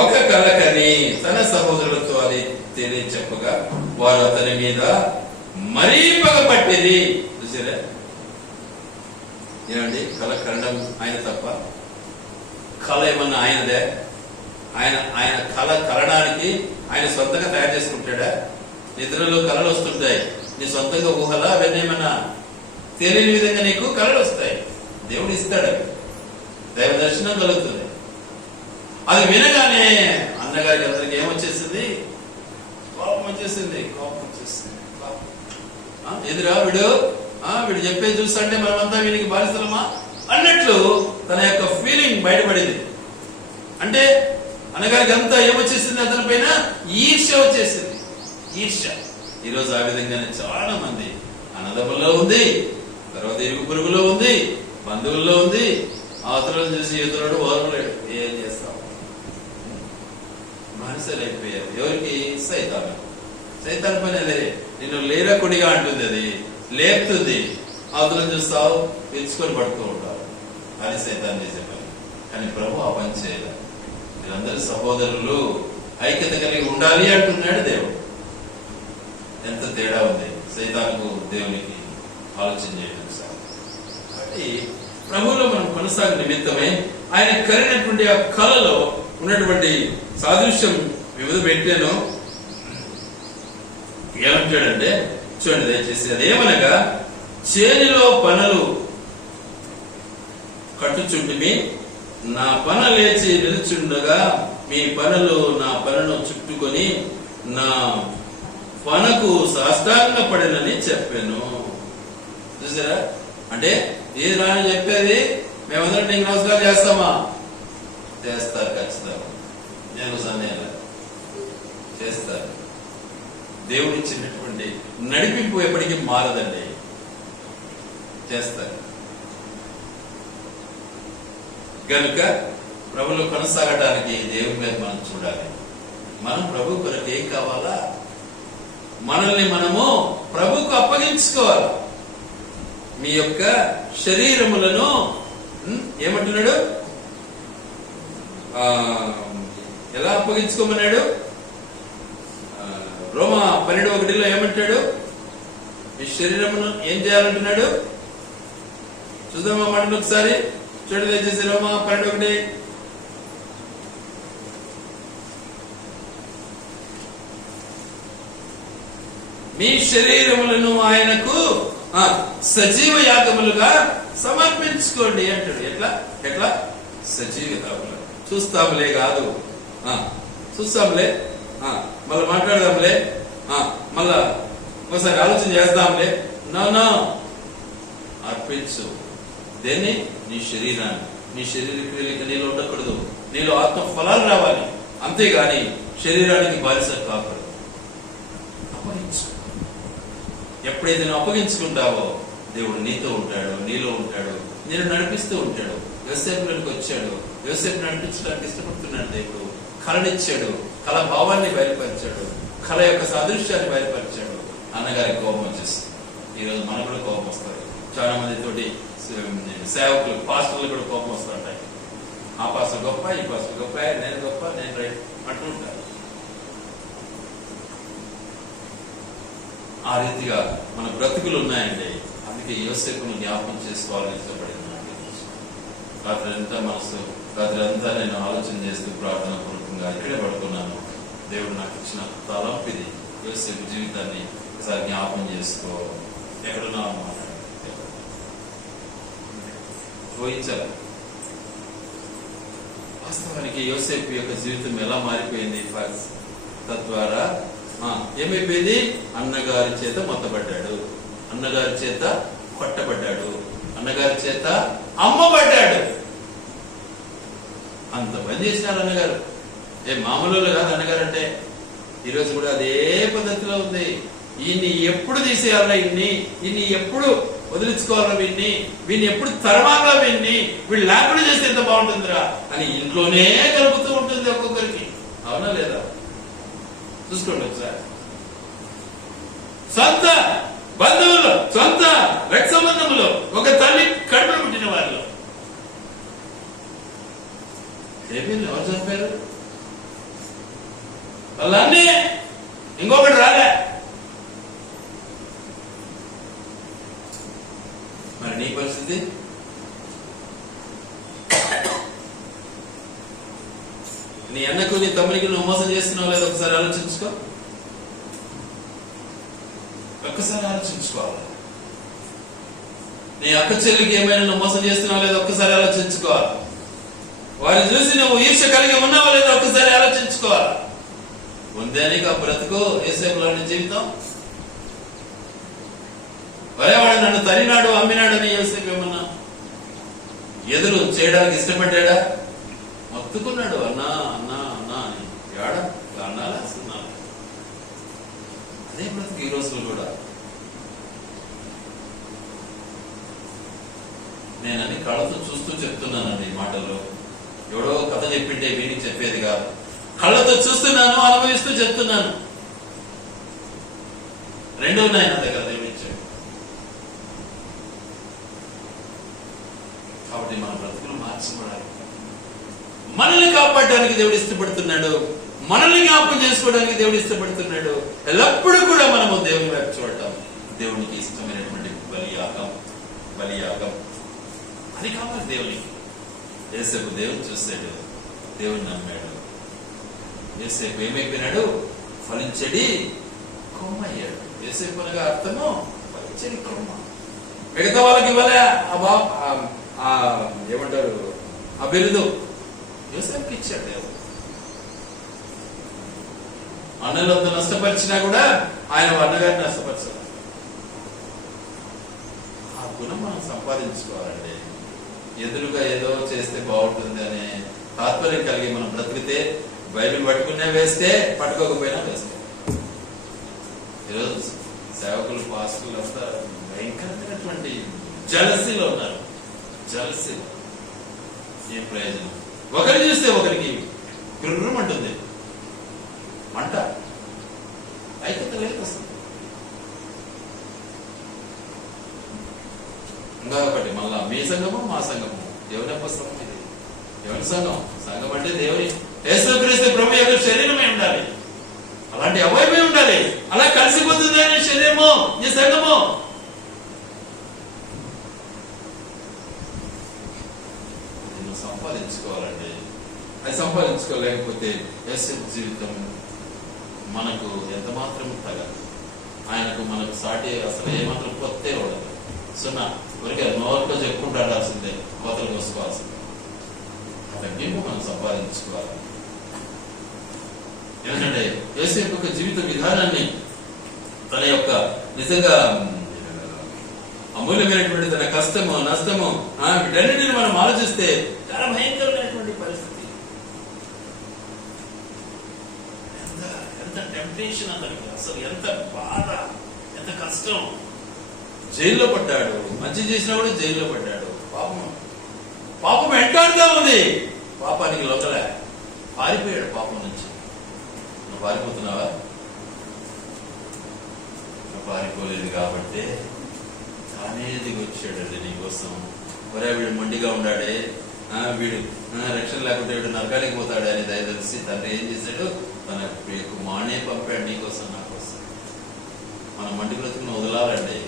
ఒక కల కని తన సహోదరులతో అది తెలియచెప్పగా వారు అతని మీద మరీ పగపట్టింది. చూసారా? ఏమండి, కళ కనడం ఆయన తప్ప? కళ ఏమన్నా ఆయనదే? ఆయన కళ కలడానికి ఆయన సొంతంగా తయారు చేసుకుంటాడా? నిద్రలో కళలు వస్తుంటాయి, నీ సొంతంగా ఊహలా? అవన్నీ ఏమన్నా తెలియని విధంగా నీకు కళలు వస్తాయి. దేవుడు ఇస్తాడు, అవి దైవ దర్శనం కలుగుతుంది. అది వినగానే అన్నగారికి అందరికి ఏమొచ్చేసింది? కోపం వచ్చేసింది. ఎదురా వీడు చెప్పేది చూస్తుంటే మనమంతా వీనికి బాధితులమా అన్నట్లు తన యొక్క ఫీలింగ్ బయటపడింది. అంటే అన్నగారికి అంతా ఏమొచ్చేసింది? అతని పైన ఈర్ష్య వచ్చేసింది. ఈర్ష్య ఈరోజు ఆ విధంగానే చాలా మంది అన్నదమ్ముల్లో ఉంది, తర్వాత ఇరుగు పురుగులో ఉంది, బంధువుల్లో ఉంది. అవతలను చూసి ఎదురుడు ఓర్వలేడు. ఏం చేస్తాం? మనసులు అయిపోయారు. ఎవరికి? సైతాన్ పని అదే. నిన్ను లేరా కొడిగా అంటుంది, అది లేపుతుంది. అవతలను చూస్తావు, పిలుచుకొని పడుతూ ఉంటారు. అది సైతాన్ చేసే పని. కానీ ప్రభు ఆ పని చేయలేదు. మీరందరూ సహోదరులు ఐక్యత కలిగి ఉండాలి అంటున్నాడు దేవుడు. ఎంత తేడా ఉంది సైతానుకు దేవునికి ఆలోచన చేయడం సార్. కాబట్టి ప్రభువులో మనం కొనసాగు నిమిత్తమై ఆయన కలిగినటువంటి ఆ కళలో ఉన్నటువంటి సాదృశ్యం వివిధ పెట్టాను. ఏమంటాడంటే చూడండి దయచేసి. అదేమనగా, చేనిలో పనులు కట్టుచుంటిమి, నా పన లేచి నిలుచుండగా మీ పనులు నా పనును చుట్టుకొని నా పనకు సాష్టాంగ పడినని చెప్పాను. చూసారా? అంటే ఏది రాని చెప్పేది మేమందరం నీకు నమస్కారం చేస్తామా? చేస్తారు ఖచ్చితంగా. నేను సందేహం చేస్తారు. దేవుడు ఇచ్చినటువంటి నడిపింపు ఎప్పటికీ మారదండి. చేస్తారు. కనుక ప్రభువులో కొనసాగడానికి దేవుని మీద మనం చూడాలి. మనం ప్రభు కొరకు ఏం కావాలా? మనల్ని మనము ప్రభుకు అప్పగించుకోవాలి. మీ యొక్క శరీరములను ఏమంటున్నాడు? ఎలా అప్పగించుకోమన్నాడు? రోమా 12:1 ఏమంటాడు? మీ శరీరమును ఏం చేయాలంటున్నాడు? చూద్దామా మాటలు ఒకసారి చూడండి దయచేసి రోమా 12:1. మీ శరీరములను ఆయనకు సజీవ యాగములుగా సమర్పించుకోండి అంటాడు. ఎట్లా ఎట్లా సజీవ యాగములు. చూస్తాములే కాదు, చూస్తాంలే, మళ్ళా మాట్లాడదాంలే, మళ్ళా ఒకసారి ఆలోచన చేద్దాంలే. నో, అర్పించు. దేన్ని? నీ శరీరాన్ని. నీ శరీర క్రియలకి నీలో ఉండకూడదు, నీలో ఆత్మ ఫలాలు రావాలి. అంతేగాని శరీరానికి బానిస కాకూడదు. అప్పగించు. ఎప్పుడైతే నువ్వు అప్పగించుకుంటావో దేవుడు నీతో ఉంటాడు, నీలో ఉంటాడు, నేను నడిపిస్తూ ఉంటాడు. యోసేపులోకి వచ్చాడు, యోసేపు నడిపించడానికి ఇష్టపడుతున్నాడు దేవుడు. కళనిచ్చాడు, కళ భావాన్ని బయలుపరిచాడు, కళ యొక్క సాదృశ్యాన్ని బయలుపరిచాడు. అన్నగారికి కోపం వచ్చేస్తుంది. ఈరోజు మనకు కూడా కోపం వస్తారు. చాలా మంది తోటి సేవకులు, పాస్టర్లు కూడా కోపం వస్తుంటాయి. ఆ పాస్టర్ గొప్ప, ఈ పాస్టర్ గొప్ప, నేను గొప్ప, నేను రైట్ అంటుంటారు. ఆ రీతిగా మన బ్రతుకులు ఉన్నాయండి. అందుకే యోసేపును జ్ఞాపకం చేసుకోవాలని ఇష్టపడింది. రాత్రి అంతా రాత్రి అంతా నేను ఆలోచన చేస్తూ ప్రార్థన పూర్వకంగా ఇక్కడే పడుకున్నాను. దేవుడు నాకు ఇచ్చిన తలంపు ఇది. యోసేపు జీవితాన్ని ఒకసారి జ్ఞాపకం చేసుకో. ఎక్కడున్నా అన్నమాట ఊహించాలి. వాస్తవానికి యోసేపు యొక్క జీవితం ఎలా మారిపోయింది? తద్వారా ఏమైపోయింది? అన్నగారి చేత మొత్తబడ్డాడు, అన్నగారి చేత కొట్టబడ్డాడు, అన్నగారి చేత అమ్మబడ్డాడు. అంత పని చేసినారు అన్నగారు. మామూలు కాదు అన్నగారు అంటే. ఈరోజు కూడా అదే పద్ధతిలో ఉంది. ఈయన్ని ఎప్పుడు తీసేయాలా, ఈయన్ని ఎప్పుడు వదిలించుకోవాలా, వీడిని ఎప్పుడు తరమాలా, వీళ్ళు లేకుండా చేస్తే ఎంత బాగుంటుందిరా అని ఇంట్లోనే కలుపుతూ ఉంటుంది ఒక్కొక్కరికి. అవునా లేదా? చూసుకోండి ఒకసారి. సొంత బంధువులు, సొంత రక్త సంబంధములు, ఒక తల్లి కడుపులో పుట్టిన వారిలో ఎవరు చంపారు? వాళ్ళన్నీ ఇంకొకటి రాలే. మరి నీ పరిస్థితి? నీ అన్నకు, నీ తమ్మునికి నువ్వు మోసం చేస్తున్నావు లేదా ఒకసారి ఆలోచించుకో. ఒక్కసారి ఆలోచించుకోవాలి. నీ అక్క చెల్లికి ఏమైనా నువ్వు మోసం చేస్తున్నావు లేదా ఒక్కసారి ఆలోచించుకోవాలి. వారిని చూసి నువ్వు ఈర్ష్య కలిగి ఉన్నావా లేదా ఒక్కసారి ఆలోచించుకోవాలి. ఉందే నీకు ఆ బ్రతుకు యోసేపు లాంటి జీవితం? వరేవాడు నన్ను తరినాడు, అమ్మినాడని యోసేపు ఏమన్నా ఎదురు చేయడానికి ఇష్టపడ్డా? మొత్తుకున్నాడు, అన్నా అన్నా అన్నా అని. ఏడా అన్నాలా? అదే బ్రతుకు ఈ రోజులు కూడా. నేనని కళ్ళతో చూస్తూ చెప్తున్నానండి ఈ మాటలు. ఎవడో కథ చెప్పింటే వీడికి చెప్పేది కాదు. కళ్ళతో చూస్తున్నాను, అనుభవిస్తూ చెప్తున్నాను. రెండు ఉన్నాయి నా దగ్గర దేవుడిచ్చాడు. కాబట్టి మన బ్రతుకులు మార్చుకోవడానికి, మనల్ని కాపాడడానికి దేవుడు ఇష్టపడుతున్నాడు. మనల్ని జ్ఞాపకం చేసుకోవడానికి దేవుడు ఇష్టపడుతున్నాడు. ఎల్లప్పుడూ కూడా మనము దేవుని వైపు చూడటం, దేవునికి ఇష్టమైనటువంటి బలియాగం అది కావాలి దేవునికి. యోసేపు దేవుని చూశాడు, దేవుని నమ్మాడు. యోసేపు ఏమైపోయినాడు? ఫలించడి కొమ్మ అయ్యాడు. యోసేపు అనగా అర్థము ఫలించడి కొమ్మ. మిగతా వాళ్ళకి ఇవ్వలే ఏమంటారు ఆ బిరుదు, యోసేపుకి ఇచ్చాడు దేవుడు. అన్నలంతా నష్టపరిచినా కూడా ఆయన అన్నగారిని నష్టపరచాలి. ఆ గుణం మనం సంపాదించుకోవాలండి. ఎదురుగా ఏదో చేస్తే బాగుంటుంది అనే తాత్పర్యం కలిగి మనం బ్రతికితే, బైబిల్ పట్టుకునే వేస్తే, పట్టుకోకపోయినా వేస్తే. ఈరోజు సేవకులు, పాస్టర్లు అంతా భయంకరమైనటువంటి జలసీలో ఉన్నారు. జలసీలో ఏం ప్రయోజనం? ఒకరిని చూస్తే ఒకరికి గుర్రమంటుంది, మంట, ఐక్యత లేదు అసలు. ఇంకా ఒకటి మళ్ళా మీ సంఘము మా సంఘము, దేవుని యొక్క సంఘం. ఇది దేవుని సంఘం. సంఘం అంటే దేవుని యేసుక్రీస్తు ప్రభు యొక్క శరీరమే ఉండాలి. అలాంటి అవయవమే ఉండాలి. అలా కలిసిపోతుంది నీ శరీరము, నీ సంఘము. సంపాదించుకోలేకపోతే యేసేపు జీవితం మనకు ఎంత మాత్రం తగదు. ఆయనకు మనకు సాటి అసలు ఏమాత్రం కొత్తే ఉండదు. సున్నా ఊరికే నోరుతో చెప్పుకుంటూ ఆడాల్సిందే, కోతలు కోసుకోవాల్సిందే. తగ్గింపు మనం సంపాదించుకోవాలి. ఎందుకంటే యేసేపు యొక్క జీవిత విధానాన్ని, తన యొక్క నిజంగా అమూల్యమైనటువంటి తన కష్టము నష్టము వీటన్నిటిని మనం ఆలోచిస్తే చాలా భయంకరమైనటువంటి పరిస్థితి. ఎంత టెంప్టేషన్ అతనికి, అసలు ఎంత బాధ, ఎంత కష్టం. జైల్లో పడ్డాడు, మంచి చేసినా కూడా జైల్లో పడ్డాడు. పాపం వెంటాడుతూ ఉంది, పాపానికి లొంగలే, పారిపోయాడు పాపం నుంచి. నువ్వు పారిపోతున్నావా? నువ్వు పారిపోలేదు కాబట్టి తానే దిగి వచ్చాడండి నీకోసం. ఒరే వీడు మొండిగా ఉన్నాడే, వీడు రక్షణ లేకుంటే వీడు నరకానికి పోతాడు అని దయ తెలిసి తండ్రి ఏం చేశాడు, తన మానే పంపాడు నీకోసం, నా కోసం. మన మండి బ్రతుకును వదలాలండి.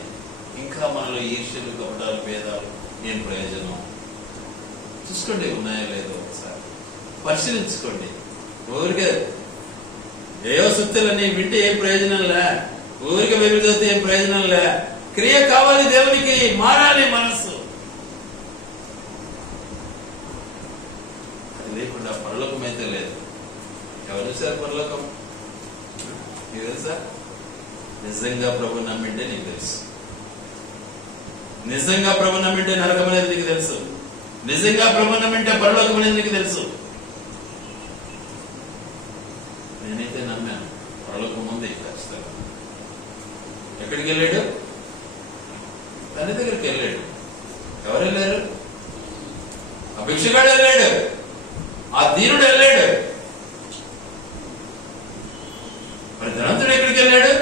ఇంకా మనలో ఈర్ష్యలు, కపటాలు, భేదాలు ఏం ప్రయోజనం? చూసుకోండి ఉన్నాయో లేదో ఒకసారి పరిశీలించుకోండి. ఊరికే ఏవో సుత్తులన్నీ వింటే ఏం ప్రయోజనం లే, ఊరికే వెలుగుతే ఏం ప్రయోజనం లే. క్రియ కావాలి, దేవునికి మారాలి మనస్సు. అది లేకుండా పరలోకం అయితే లేదు. ఎవరు చూసారు పరలోకం? నీకు తెలుసా? నిజంగా ప్రభు నమ్మింటే నీకు తెలుసు. నిజంగా ప్రభు నమ్మింటే నరకం అనేది నీకు తెలుసు. నిజంగా ప్రభు నమ్మింటే పరలోకం అనేది నీకు తెలుసు. నేనైతే నమ్మాను, పరలోకం ఉంది ఖచ్చితంగా. ఎక్కడికి వెళ్ళాడు? తండ్రి దగ్గరికి వెళ్ళాడు. ఎవరు వెళ్ళారు? ఆ భిక్షగాడు వెళ్ళాడు, ఆ దీనుడు వెళ్ళాడు. మరి ధనంతుడు ఎక్కడికి వెళ్ళాడు?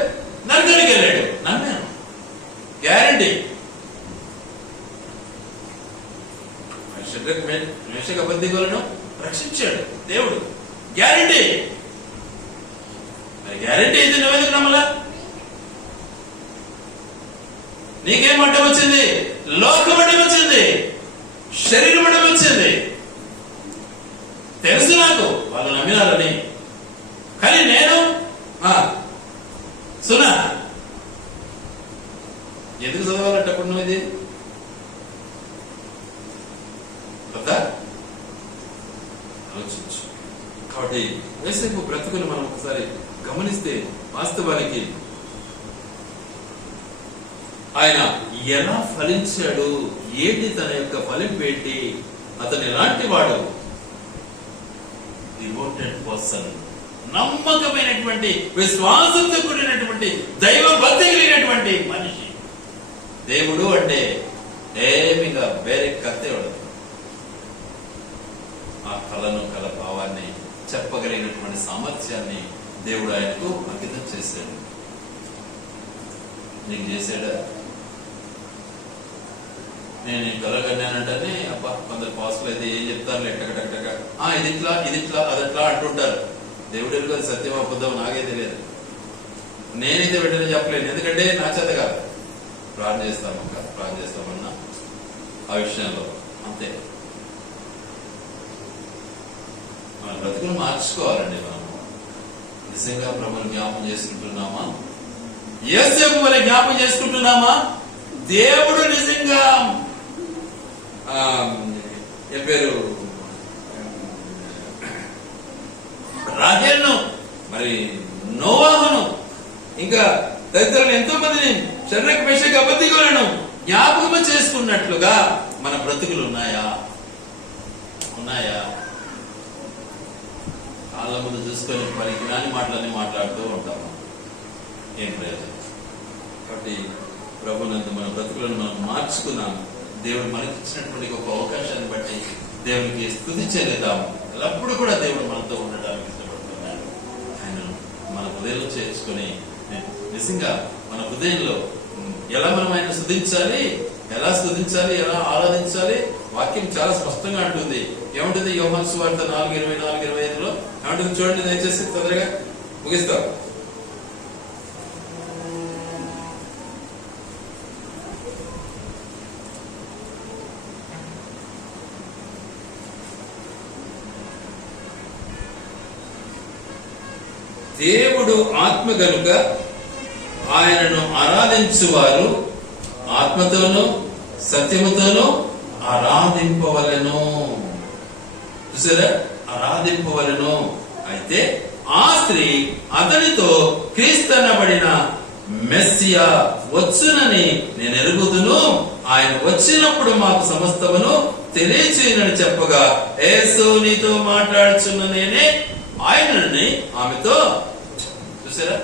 నరకానికి వెళ్ళాడు. నమ్మాను, గ్యారంటీ. మేషక బద్దిగోలను రక్షించాడు దేవుడు, గ్యారంటీ. మరి గ్యారంటీ అయితే నువ్వెందుకు నమ్మలా? నీకేం అడ్డం వచ్చింది? లోకం అడ్డం వచ్చింది, శరీరం అడ్డం వచ్చింది. తెలుసు నాకు వాళ్ళు నమ్మినారని. కానీ నేను సునా ఎందుకు చదవాలంటే అప్పుడు నువ్వు ఇది ఆలోచించు. కాబట్టి యేసేపు బ్రతుకుని మనం ఒకసారి గమనిస్తే వాస్తవానికి ఆయన ఎలా ఫలించాడు, ఏంటి తన యొక్క ఫలింపు ఏంటి, అతను ఎలాంటి వాడు? డివోటెడ్ పర్సన్, నమ్మకమైనటువంటి, విశ్వాసంతో కూడినటువంటి, దైవ భక్తి కలిగినటువంటి మనిషి. దేవుడు అంటే ఏమిగా వేరే కత్తేవాడు. ఆ కళను, కళ భావాన్ని చెప్పగలిగినటువంటి సామర్థ్యాన్ని దేవుడు ఆయనకు అంకితం చేశాడు. నీకు చేశాడా? నేను ఈ కళ కన్నానంటే అబ్బా కొందరు పాసులు అయితే ఏం చెప్తారు ఎట్టకటక ఇది ఇట్లా ఇది ఇట్లా అదట్లా అంటుంటారు. దేవుడు ఎదుగు సత్యం అబద్ధం నాకే తెలియదు. నేనైతే వెంటనే చెప్పలేను, ఎందుకంటే నా చేత కాదు. ప్రార్థన చేస్తామన్నా ఆ విషయంలో అంతే. మన బ్రతుకును మార్చుకోవాలండి. మనం నిజంగా ప్రభువుని జ్ఞాపం చేసుకుంటున్నామా? యేసేపు వలె జ్ఞాపం చేసుకుంటున్నామా? దేవుడు నిజంగా ఏం పేరు రాహేలును, మరి నోవాహును, ఇంకా తదితరులు ఎంతో మందిని, షడ్రక్ మేషక్ అబేద్నెగోలను జ్ఞాపకం చేసుకున్నట్లుగా మన బ్రతుకులు ఉన్నాయా? కాళ్ళ ముందు చూసుకొని పలికిరాని మాటలన్నీ మాట్లాడుతూ ఉంటాము. ఏం ప్రయోజనం? కాబట్టి ప్రభునందు మన బ్రతుకులను మనం మార్చుకున్నాము. దేవుడు మనకి ఇచ్చినటువంటి ఒక అవకాశాన్ని బట్టి దేవునికి స్తుతి చెల్లిద్దాము. ఎల్లప్పుడూ కూడా దేవుడు మనతో ఉండడానికి ఇష్టపడుతున్నాడు. ఆయన మన హృదయంలో చేర్చుకొని నిజంగా మన హృదయంలో ఎలా మనం ఆయన స్తుతించాలి, ఎలా ఆరాధించాలి వాక్యం చాలా స్పష్టంగా అంటుంది. ఏముంటుంది? యోహాను సువార్త 4:24-25 ఏమంటుంది చూడండి, దయచేసి తొందరగా ముగిస్తాం. దేవుడు ఆత్మ గనుక ఆయనను ఆరాధించువారు ఆత్మతోనూ సత్యముతోనూ ఆరాధింపవలెను. చూసారా, ఆరాధింపవలెను. అయితే ఆ స్త్రీ అతనితో క్రీస్తనబడిన మెస్సియా వచ్చునని నేను ఎరుగుదును, ఆయన వచ్చినప్పుడు మాకు సమస్తమును తెలియచేయనని చెప్పగా, యేసు నీతో మాట్లాడుచున్న నేనే ఆయనని ఆమెతో. చూసారా,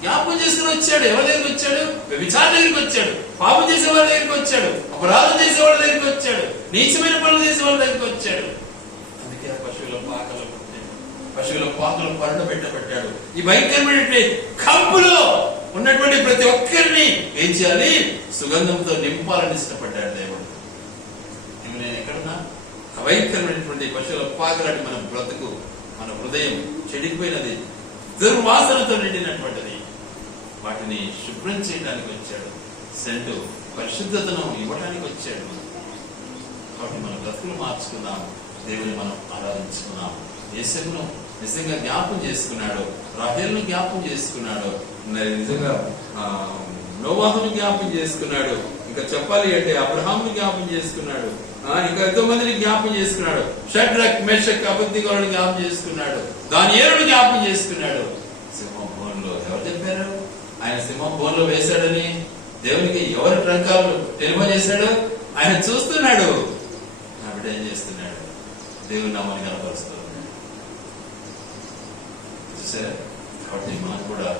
జ్ఞాపకం చేసుకుని వచ్చాడు. ఎవరి దగ్గరికి వచ్చాడు? వ్యభిచారం దగ్గరికి వచ్చాడు, పాపం చేసే వాళ్ళ దగ్గరికి వచ్చాడు, అపరాధం చేసే వాళ్ళ దగ్గరికి వచ్చాడు, నీచమైన పనులు చేసే వాళ్ళ దగ్గరికి వచ్చాడు. అందుకే పశువుల పాకలు పరణ పెట్టబట్టాడు. ఈ భయంకరమైన కంపులో ఉన్నటువంటి ప్రతి ఒక్కరిని ఏం చేయాలి? సుగంధంతో నింపాలని ఇష్టపడ్డాడు దేవుడు. నేను ఎక్కడున్నా భయంకరమైనటువంటి పశువుల పాకలాంటి మన బ్రతుకు, మన హృదయం చెడిపోయినది, దుర్వాసనతో నిండినటువంటిది. వాటిని శుభ్రం చేయడానికి వచ్చాడు. సెంటు పరిశుద్ధతను ఇవ్వడానికి వచ్చాడు. కాబట్టి మన బ్రతుకులు మార్చుకున్నాం, దేవుని మనం ఆరాధించుకున్నాం. యేసును నిజంగా జ్ఞాపం చేసుకున్నాడు, రాహేలును జ్ఞాపం చేసుకున్నాడు, నిజంగా నోవాహును జ్ఞాపం చేసుకున్నాడు. ఇంకా చెప్పాలి అంటే అబ్రహామును జ్ఞాపం చేసుకున్నాడు. ఇంకా ఎంతో మందిని జ్ఞాపం చేసుకున్నాడు. షడ్రక్ మేషక్ అబద్ధిగోలను జ్ఞాపం చేసుకున్నాడు. దానియేలును జ్ఞాపం చేసుకున్నాడు. సింహం బోన్లో ఎవరు చెప్పారు ఆయన సింహం బోన్లో వేశాడని? దేవునికి ఎవరి ట్రంకాలు తెలియజేశాడు? ఆయన చూస్తున్నాడు. నా బిడ్డ ఏం చేస్తున్నాడు? దేవుని నామాన్ని కనపరుస్తూ ఉన్నాడు. చూసారా? కాబట్టి మనం కూడా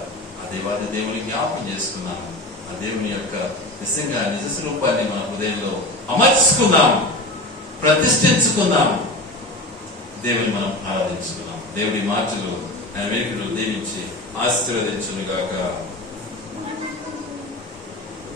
ఆ దేవాది దేవుని జ్ఞాపం చేసుకున్నాము. ఆ దేవుని యొక్క నిజంగా నిజ స్వరూపాన్ని మన హృదయంలో అమర్చుకుందాం, ప్రతిష్ఠించుకుందాం, దేవుని మనం ఆరాధించుకుందాం. దేవుడి మాటలు ఆయన వెనుకలు దీవించి ఆశీర్వదించును గాక.